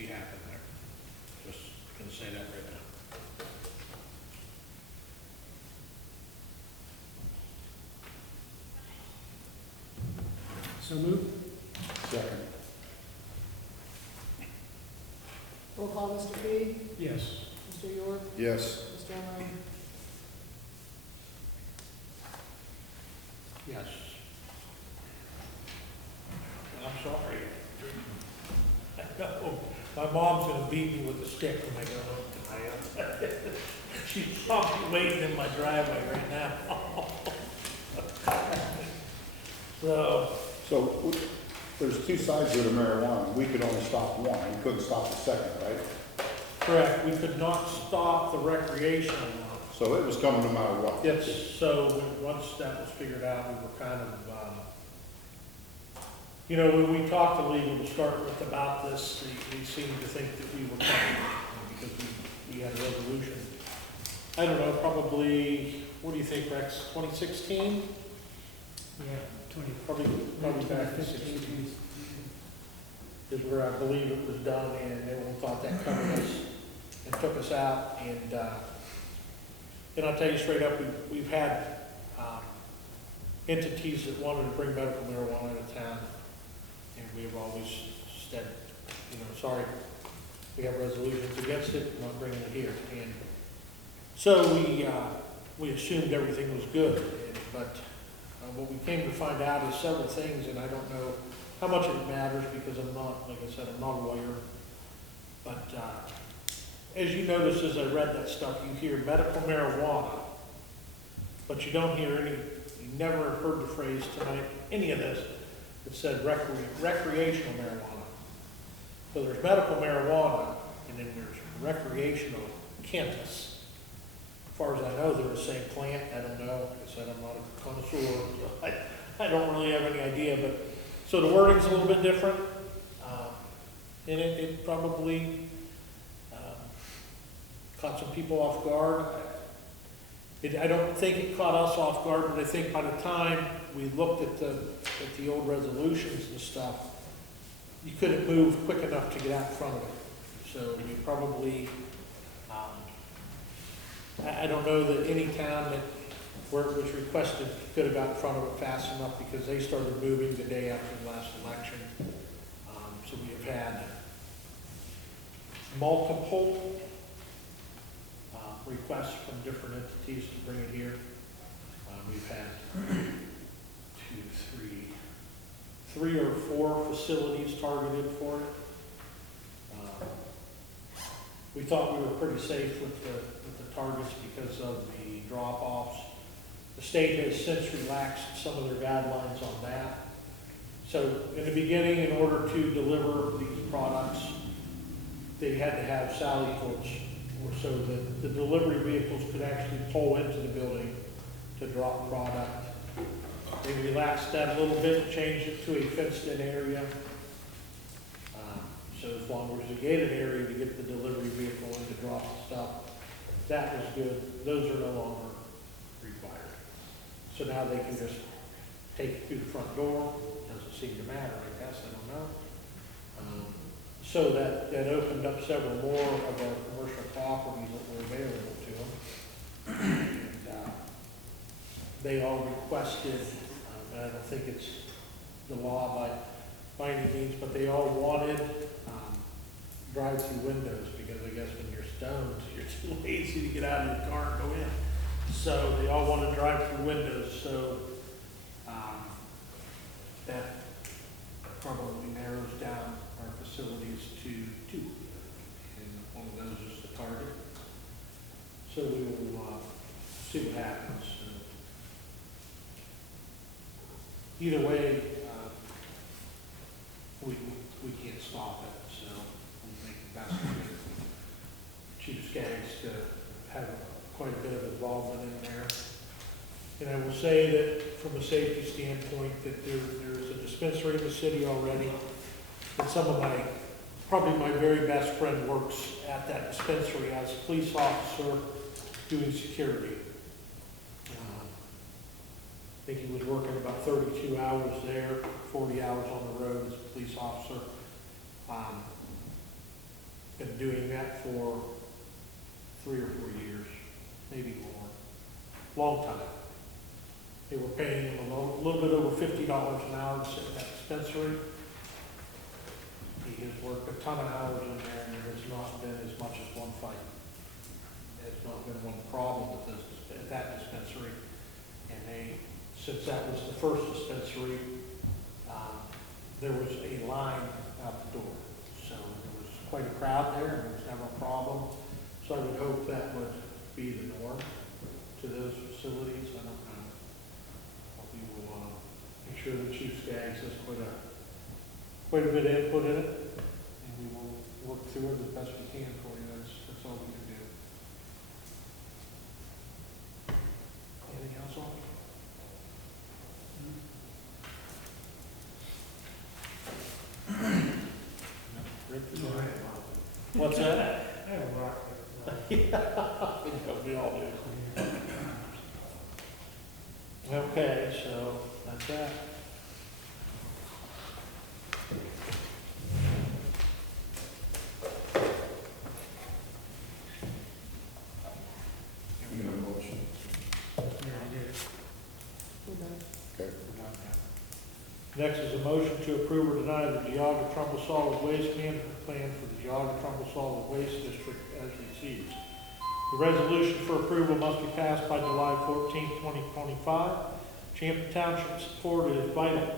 be happening there. Just gonna say that right now. So moved. Second. Roll call, Mr. Fee? Yes. Mr. York? Yes. Mr. Emery? Yes. I'm sorry. I know, my mom's gonna beat me with a stick when I go home tonight. She's probably waiting in my driveway right now. So there's two sides to the marijuana. We could only stop one. We couldn't stop the second, right? Correct, we could not stop the recreational one. So it was coming no matter what. Yes, so once that was figured out, we were kind of, you know, when we talked to legal to start with about this, they seemed to think that we were coming, because we had a resolution. I don't know, probably, what do you think, Rex, 2016? Yeah, 20. Probably back in 16 is where I believe it was done, and everyone thought that covered us and took us out. And I'll tell you straight up, we've had entities that wanted to bring medical marijuana into town, and we have always said, you know, sorry, we have resolutions against it, we're not bringing it here. And so we assumed everything was good, but what we came to find out is several things, and I don't know how much it matters because I'm not, like I said, I'm not a lawyer. But as you notice, as I read that stuff, you hear medical marijuana, but you don't hear any, you never heard the phrase tonight, any of this, that said recreational marijuana. So there's medical marijuana, and then there's recreational cannabis. As far as I know, they're the same plant. I don't know. Like I said, I'm not a connoisseur, so I don't really have any idea. But so the wording's a little bit different, and it probably caught some people off guard. I don't think it caught us off guard, but I think by the time we looked at the old resolutions and stuff, you couldn't move quick enough to get out in front of it. So we probably. I don't know that any town that where it was requested could have got in front of it fast enough because they started moving the day after the last election. So we have had multiple requests from different entities to bring it here. We've had three or four facilities targeted for it. We thought we were pretty safe with the targets because of the drop-offs. The state has since relaxed some of their guidelines on that. So in the beginning, in order to deliver these products, they had to have sally ports, so that the delivery vehicles could actually pull into the building to drop product. They relaxed that a little bit, changed it to a fenced-in area. So as long as there's a gated area to get the delivery vehicle in to drop the stuff, that was good. Those are no longer required. So now they can just take it through the front door. Doesn't seem to matter, I guess, I don't know. So that opened up several more of our commercial properties that were available to them. And they all requested, and I don't think it's the law by any means, but they all wanted drive-through windows, because I guess when you're stoned, you're too lazy to get out of your car and go in. So they all wanted drive-through windows, so that probably narrows down our facilities to 2. And one of those is the target. So we will see what happens. Either way, we can't stop it, so we'll make the best of it. Chief Skaggs to have quite a bit of involvement in there. And I will say that from a safety standpoint, that there's a dispensary in the city already. And some of probably my very best friend works at that dispensary as a police officer doing security. I think he was working about 32 hours there, 40 hours on the road as a police officer. been doing that for 3 or 4 years, maybe more. Long time. They were paying him a little bit over $50 an hour to sit in that dispensary. He has worked a ton of hours in there, and there has not been as much as one fight. There's not been one problem with this, at that dispensary. And since that was the first dispensary, there was a line out the door. So there was quite a crowd there, and there was never a problem. So I would hope that would be the norm to those facilities. I don't know. We will make sure that Chief Skaggs has quite a bit of input in it, and we will work through it as best we can for you. That's all we can do. Anything else on? Rick, is all right? What's that? I have a rock. We all do. Okay, so that's that. You know, motion. Yeah, I did it. Okay. Next is a motion to approve or deny the Geauga Trumbull Solid Waste Management Plan for the Geauga Trumbull Solid Waste District as received. The resolution for approval must be passed by July 14, 2025. Champion Township support is vital,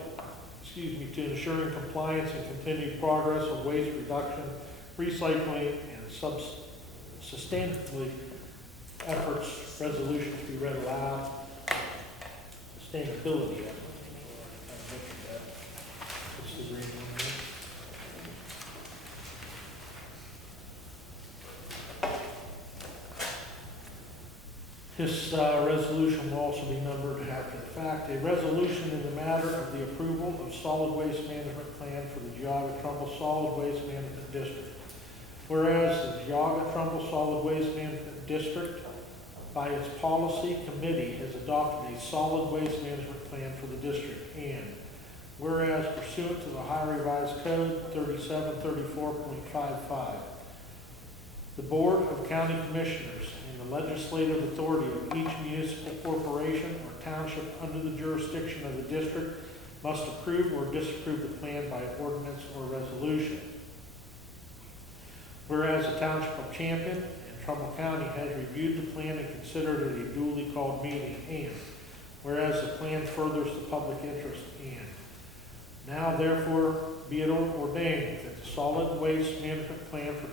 to ensuring compliance and continued progress of waste reduction, recycling, and sustainability efforts. Resolution to be read aloud. Sustainability efforts. What's the green one here? This resolution will also be numbered after the fact. A resolution in the matter of the approval of solid waste management plan for the Geauga Trumbull Solid Waste Management District. Whereas the Geauga Trumbull Solid Waste Management District, by its policy committee, has adopted a solid waste management plan for the district. And whereas pursuant to the Ohio Revised Code 3734.55, the Board of County Commissioners and the legislative authority of each municipal corporation or township under the jurisdiction of the district must approve or disapprove the plan by ordinance or resolution. Whereas the Township of Champion and Trumbull County has reviewed the plan and considered it a duly called meeting, and whereas the plan furthers the public interest, and now therefore be it ordained that the solid waste management plan for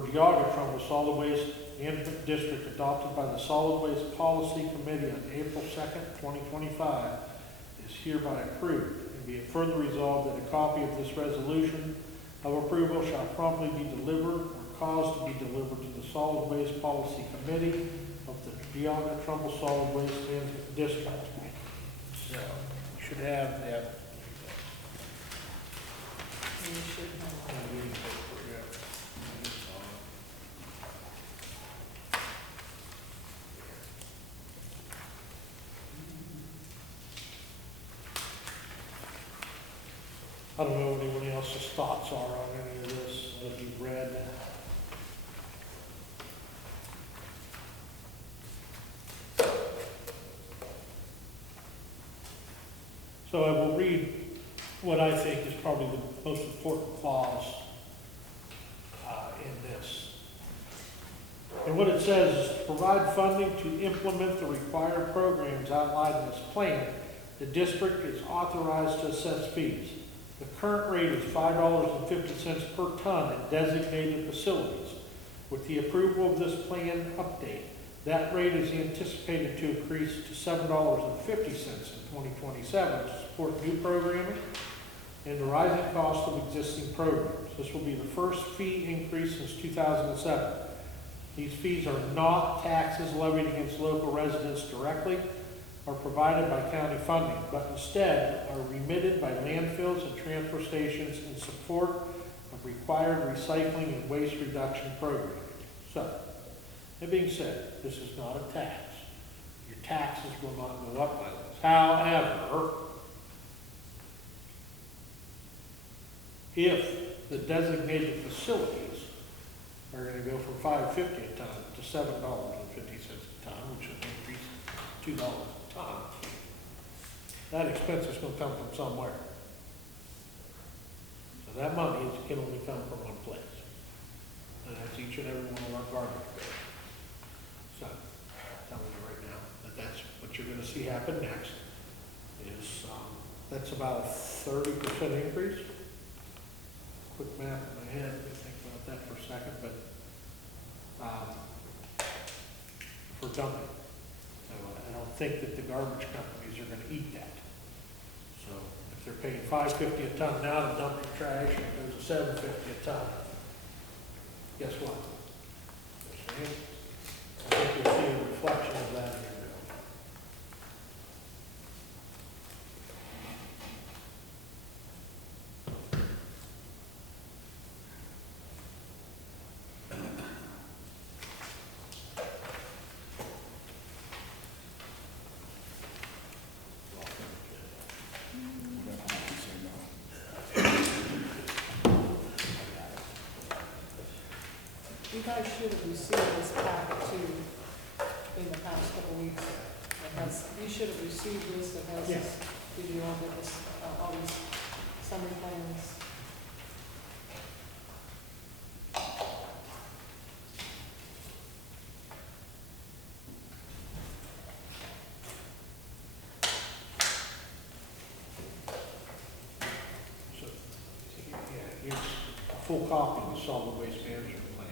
Geauga Trumbull Solid Waste Management District adopted by the Solid Waste Policy Committee on April 2nd, 2025 is hereby approved, and be it further resolved that a copy of this resolution of approval shall promptly be delivered or caused to be delivered to the Solid Waste Policy Committee of the Geauga Trumbull Solid Waste Management District. So, you should have that. You should have. I don't know what anyone else's thoughts are on any of this that you've read. So I will read what I think is probably the most important clause in this. And what it says is to provide funding to implement the required programs outlined in this plan, the district is authorized to assess fees. The current rate is $5.50 per ton at designated facilities. With the approval of this plan update, that rate is anticipated to increase to $7.50 in 2027 to support new programming and the rising cost of existing programs. This will be the first fee increase since 2007. These fees are not taxes levied against local residents directly or provided by county funding, but instead are remitted by landfills and transfer stations in support of required recycling and waste reduction programs. So, that being said, this is not a tax. Your taxes will not go up by this. However, if the designated facilities are gonna go from $5.50 a ton to $7.50 a ton, which is an increase $2 a ton. That expense is gonna come from somewhere. So that money can only come from one place. And that's each and every one of our garbage bills. So, I'm telling you right now, that that's what you're gonna see happen next, is, that's about a 30% increase. Quick math in my head, let me think about that for a second, but, for dumping. So I don't think that the garbage companies are gonna eat that. So if they're paying $5.50 a ton now to dump your trash, and it goes to $7.50 a ton, guess what? I think you'll see a reflection of that in your bill. You guys should have received this packet too in the past couple weeks. It has, you should have received this, it has, Yes. did you all get this, all these summary plans? So, yeah, here's a full copy of the solid waste management plan.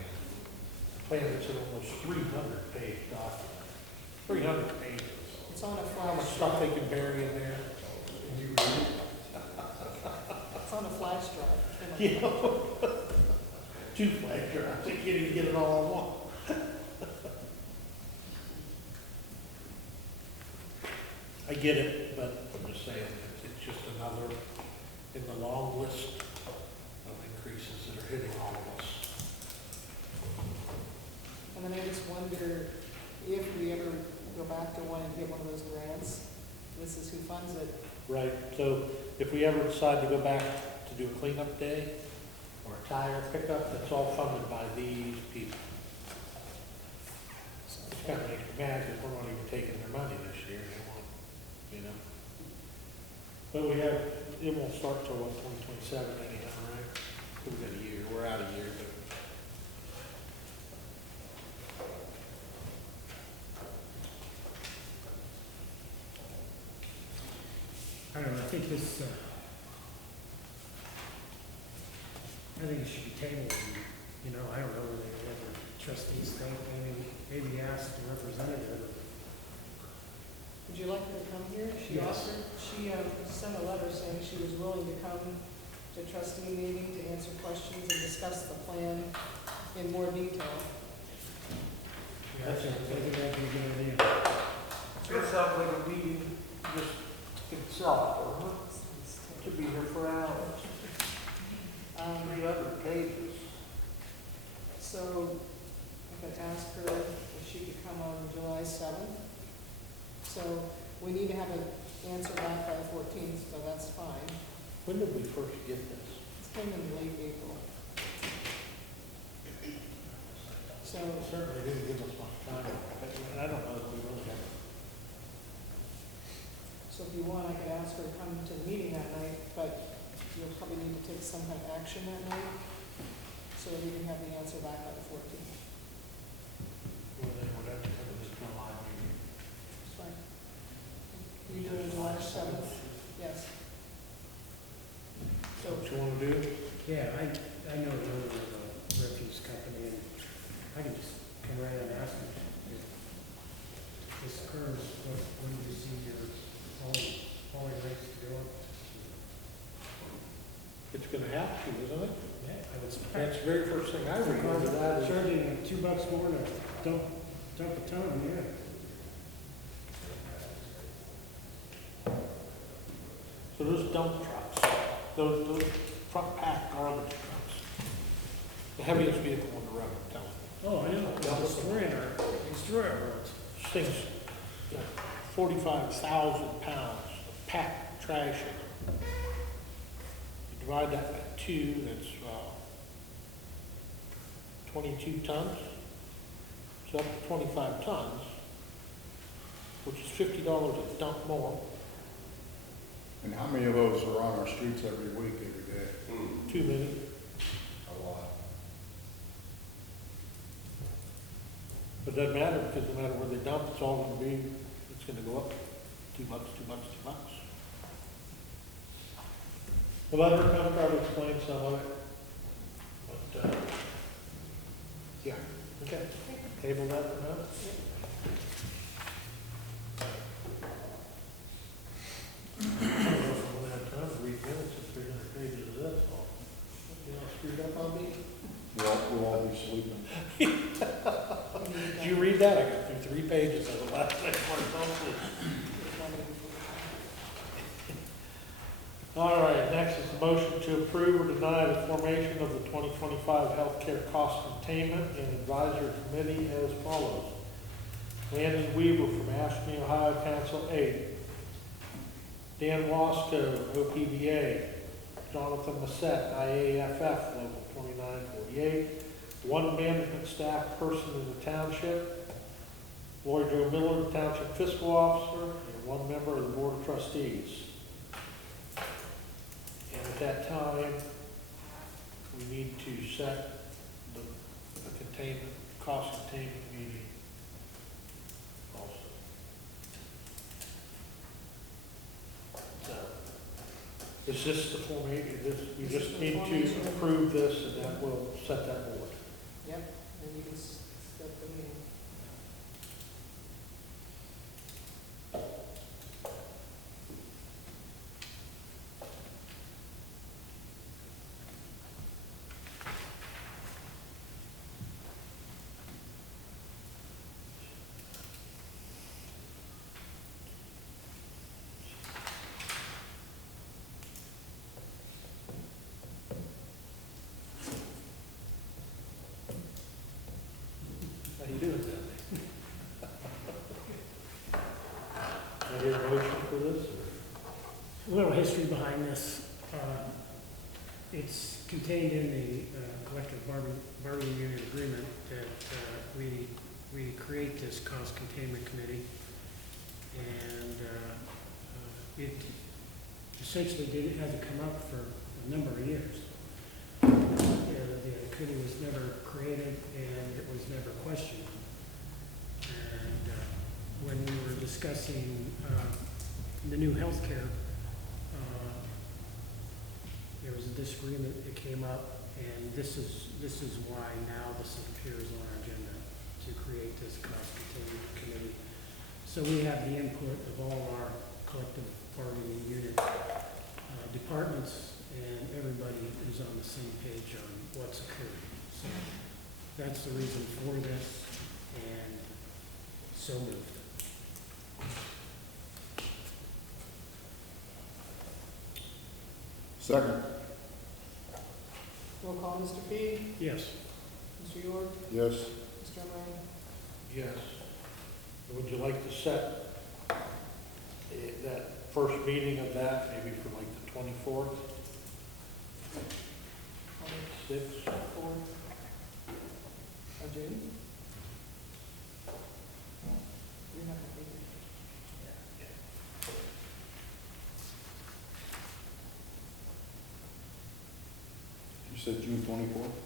A plan that's an almost 300-page document. 300 pages. It's on a How much flash stuff they drive. can bury in there. And you read it. It's on a flash drive. You know, 2 flash drives, you can't even get it all on one. I get it, but I'm just saying, it's just another in the long list of increases that are hitting all of us. And then I just wonder if we ever go back to one and get one of those grants, this is who funds it. Right, so if we ever decide to go back to do a cleanup day or a tire pickup, that's all funded by these people. So it's kind of makes me mad because we're not even taking their money this year, they want, you know. But we have, it won't start till what, 2027 anyhow, right? So we got a year, we're out a year, but. I don't know, I think this, I think it should be tabled, and, you know, I don't know whether the trustees think, maybe ask the representative. Would you like her to come here? She Yes. offered, she sent a letter saying she was willing to come to trustee meeting to answer questions and discuss the plan in more detail. I think that'd be a good idea. It sounds like a meeting just itself, or could be here for hours. 300 pages. So I could ask her if she could come on July 7th. So we need to have an answer back by the 14th, so that's fine. When did we first get this? This came in late April. So, It certainly didn't give us much time, and I don't know if we really have. so if you want, I could ask her to come to the meeting that night, but you'll probably need to take some kind of action that night, so that we can have the answer back by the 14th. Well, then we'd have to come to this July meeting. That's fine. You doing July 7th? Yes. So, What you want to do? Yeah, I know the owner of a refuse company, and I can just come right and ask them if this occurs, when do you see your hauling rates going? It's gonna have to, isn't it? Yeah, I would expect. That's the very first thing I read under that is, Charging like $2 more to dump a ton, yeah. so those dump trucks, those front pack garbage trucks, the heaviest vehicle on the road, I'm telling you. Oh, I know, destroy our roads. Things, 45,000 pounds of packed trash in them. You divide that by 2, that's 22 tons. So up to 25 tons, which is $50 a dump more, And how many of those are on our streets every week, every day? too many. A lot. But it doesn't matter, because no matter where they dump, it's all gonna be, it's gonna go up $2, $2, $2. The letter comes, probably explain some of it. But, yeah, okay. Table that for now. I don't know if we'll have time to read minutes of 300 pages of this, all. You know, screwed up on me? We'll all be sleeping. Did you read that? I got through 3 pages of it last night before I fell asleep. All right, next is a motion to approve or deny the formation of the 2025 Healthcare Cost Containment and Advisory Committee as follows. Landon Weaver from Ashby, Ohio, Council 8. Dan Wasco, OPBA. Jonathan Massett, IAFF, Local 2948. One management staff person in the township. Lloyd Joe Miller, Township Fiscal Officer, and one member of the Board of Trustees. And at that time, we need to set the containment, cost containment meeting also. So, is this the formation, we This is just the need formation. to approve this and that will set that board. Yep, and you can set the meeting. How you doing, Debbie? I hear a motion for this, or? A little history behind this. It's contained in the collective bargaining unit agreement that we create this cost containment committee. And it essentially hasn't come up for a number of years. The committee was never created and it was never questioned. And when we were discussing the new healthcare, there was a disagreement that came up, and this is why now this appears on our agenda, to create this cost containment committee. So we have the input of all our collective bargaining unit departments, and everybody is on the same page on what's occurring. So that's the reason for this, and so moved. Second. Roll call, Mr. Fee, Yes. Mr. York, Yes. Mr. Emery. Yes. Would you like to set that first meeting of that, maybe for like the 24th, 6th? 4th of June. You're not gonna be here. You said June 24th?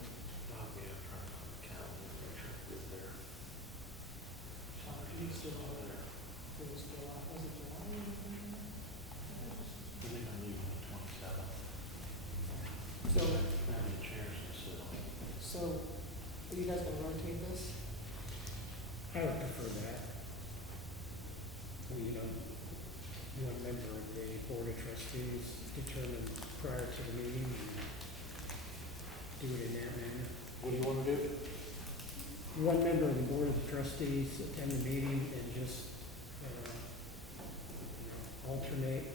I'll be up front on the calendar, make sure it's there. You still have it. It was July, was it July? I think I'm leaving the 27th. So, How many chairs to sit on? so, are you guys gonna rotate this? I would prefer that. You know, one member of the Board of Trustees determined prior to the meeting and do it in that manner. What do you want to do? One member of the Board of Trustees attend the meeting and just alternate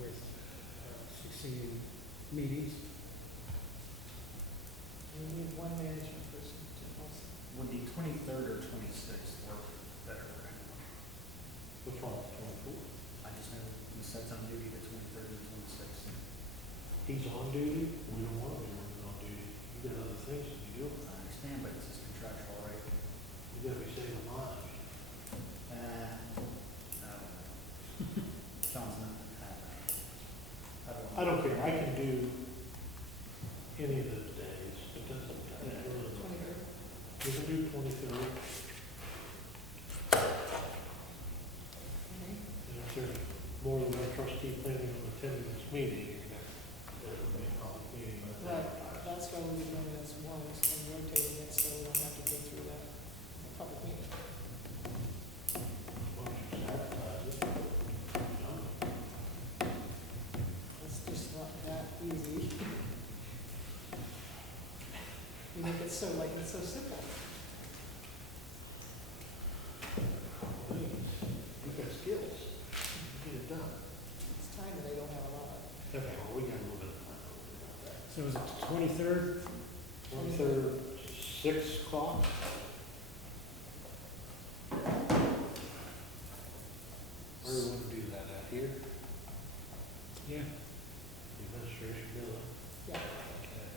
with succeeding meetings. We need one management person to also. Would the 23rd or 26th work better for everyone? Which one, 24th? I just know the set's on duty the 23rd and 26th. He's on duty? We don't want to be on duty. You got other things to do. I understand, but it's his contractual rate. You gotta be saving lives. No. Johnson. I don't care, I can do any of those days, it doesn't, I really don't 23rd. care. We can do 23rd, Okay. and if there's more than one trustee planning on attending this meeting, that would be a public meeting. but Right, advertised. that's why we'll be doing it as one and rotating it, so we don't have to go through that in a public meeting. Why don't you just advertise it? Done. It's just not that easy. You make it so, like, it's so simple. Please, you've got skills, get it done. It's time that I don't have a lot of. Okay, well, we got a little bit of time. So is it the 23rd? 23rd, 6 o'clock? Where do we want to do that, out here? Yeah. The administration building? Yeah. Okay.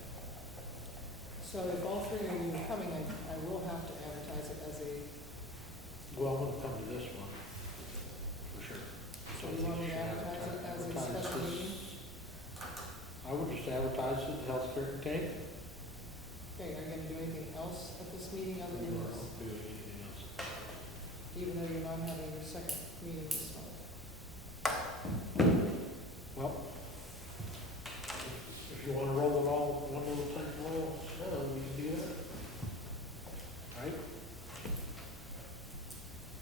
So if all three of you are coming, I will have to advertise it as a, Well, I'm gonna come to this one, for sure. so you want me to advertise it as a special meeting? I would just advertise it, the healthcare contained. Okay, are you gonna do anything else at this meeting other than this? Don't do anything else. Even though you're not having your second meeting this month? Well, if you wanna roll it all, one little time roll, so we can do that. Right?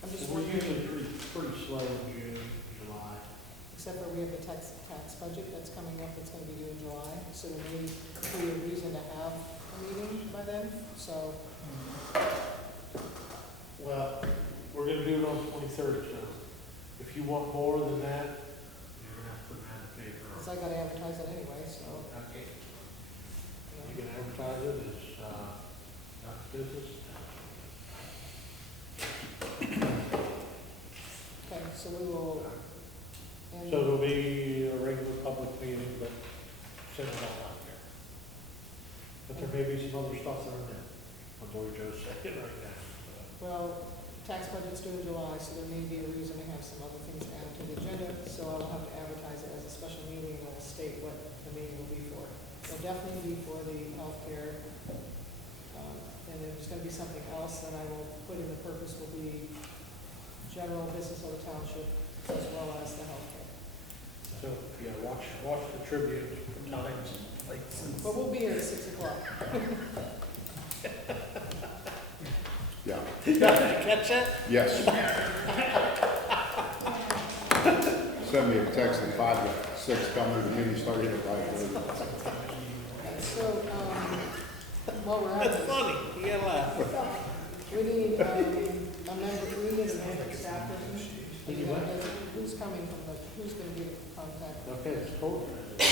I'm just We're usually wondering, pretty slow in June, July. except for we have the tax budget that's coming up, that's gonna be due in July, so there may be a reason to have a meeting by then, so, Well, we're gonna do it on the 23rd, so if you want more than that, you're gonna have to put that in the paper. because I gotta advertise it anyway, so. Okay. you know. You can advertise it as, not business. Okay, so we will, and. So it'll be a regular public meeting, but send it all out there. But there may be some other stuff there in there. My boy Joe's saying right now. Well, tax budget's due in July, so there may be a reason to have some other things added to the agenda, so I will have to advertise it as a special meeting, and I'll state what the meeting will be for. It'll definitely be for the healthcare, and if there's gonna be something else, then I will put in the purpose will be general business of the township, as well as the healthcare. So, yeah, watch the Tribune Times. But we'll be here at 6 o'clock. Yeah, Catch that? yes. Send me a text at 5 to 6, tell me the meeting started at 5:30. Okay, so, while we're at That's this, funny, you gotta laugh. we need, a member, we need a member staff person. Did you what? Who's coming from the, who's gonna be in contact? Okay, it's cold. No,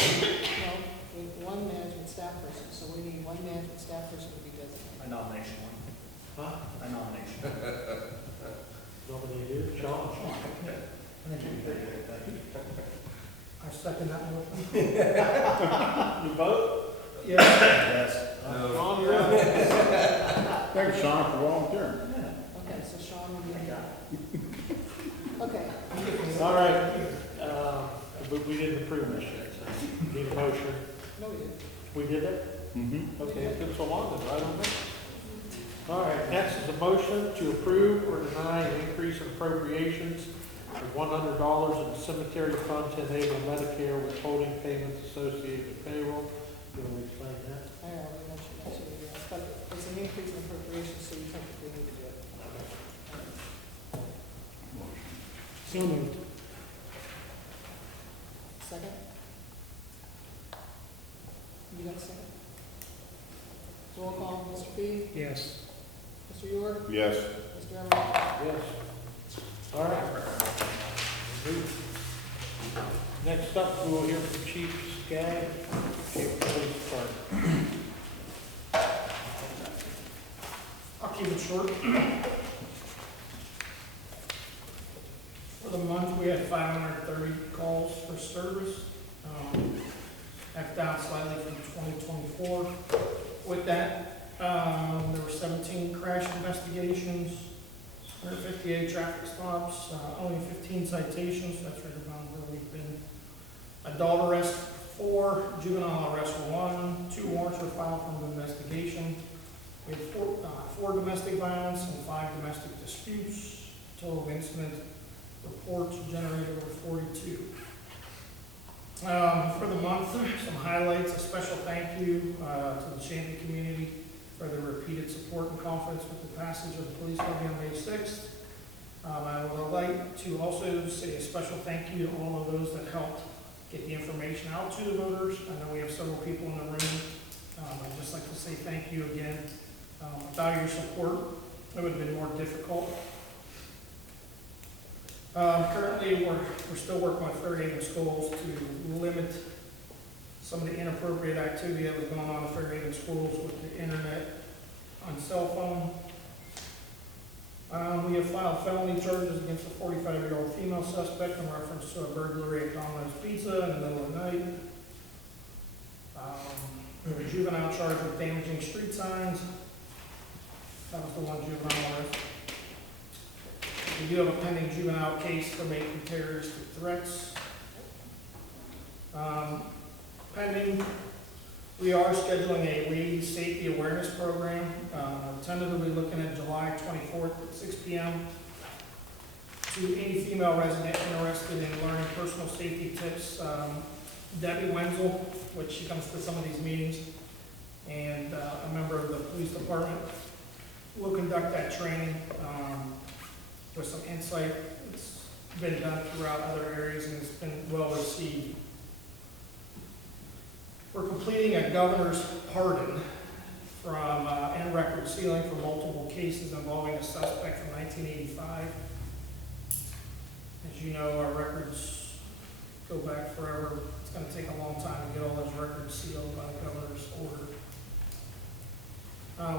we have one management staff person, so we need one management staff person to be designated. A nomination one. Huh? A nomination. Nobody did? Sean? I second that motion. You vote? Yes. Sean, you're up. Thank you, Sean, for volunteering. Okay, so Sean will be. Okay, All right, but we didn't approve this yet, so need a motion. no, we didn't. We did it? Mm-hmm. Okay, it took so long, then, right on me. All right, next is a motion to approve or deny an increase in appropriations of $100 in the cemetery fund to enable Medicare withholding payments associated with payroll. You want to explain that? I already mentioned that to you, yeah, but it's an increase in appropriations, so you technically need to do it. So moved. Second? You got a second? Roll call, Mr. Fee, Yes. Mr. York, Yes. Mr. Emerald. Yes. All right. Next up, we will hear from Chief Skaggs, Chief Police Department. I'll keep it short. For the month, we had 530 calls for service. That's down slightly from 2024. With that, There were 17 crash investigations, 158 traffic stops, only 15 citations, that's right around where we've been. Adult arrest 4, juvenile arrest 1, 2 warrants were filed from the investigation. We had 4 domestic violence and 5 domestic disputes. Total incident reports generated over 42. For the month, some highlights, a special thank you to the Champion community for their repeated support and confidence with the passage of the police levy on May 6th. I would like to also say a special thank you to all of those that helped get the information out to the voters. I know we have several people in the room. I'd just like to say thank you again. Without your support, it would have been more difficult. Currently, we're still working with Fairhaven schools to limit some of the inappropriate activity that was going on in Fairhaven schools with the internet on cell phone. We have filed felony charges against a 45-year-old female suspect in reference to a burglary at Domino's Pizza in the middle of the night. We have a juvenile charge with damaging street signs. That was the one juvenile arrest. We do have a pending juvenile case for making terroristic threats. Pending, we are scheduling a ladies safety awareness program. Tentatively looking at July 24th at 6 p.m. To any female resident interested in learning personal safety tips, Debbie Wenzel, which she comes to some of these meetings, and a member of the police department will conduct that training with some insight. It's been done throughout other areas and it's been well received. We're completing a governor's pardon from and record sealing for multiple cases involving a suspect from 1985. As you know, our records go back forever. It's going to take a long time to get all those records sealed by the governor's order.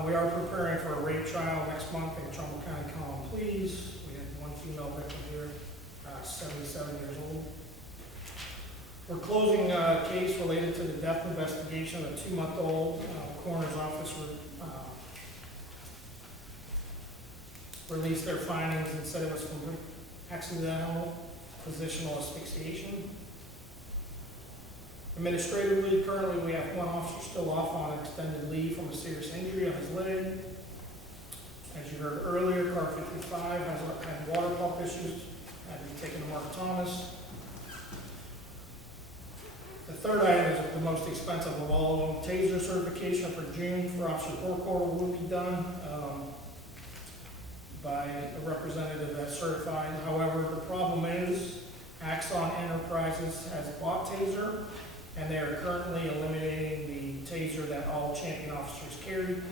We are preparing for a rape trial next month in Trumbull County Common Pleas. We have one female victim here, 77 years old. We're closing a case related to the death investigation of a 2-month-old. Coroner's office released their findings and said it was from accidental positional asphyxiation. Administratively, currently we have one officer still off on extended leave from a serious injury on his leg. As you heard earlier, car 55 has had water pump issues, had to be taken to Mark Thomas. The third item is the most expensive of all of them. Taser certification for June for Officer Borkorda will be done by a representative that's certified. However, the problem is Axon Enterprises has bought Taser, and they are currently eliminating the Taser that all Champion officers carry.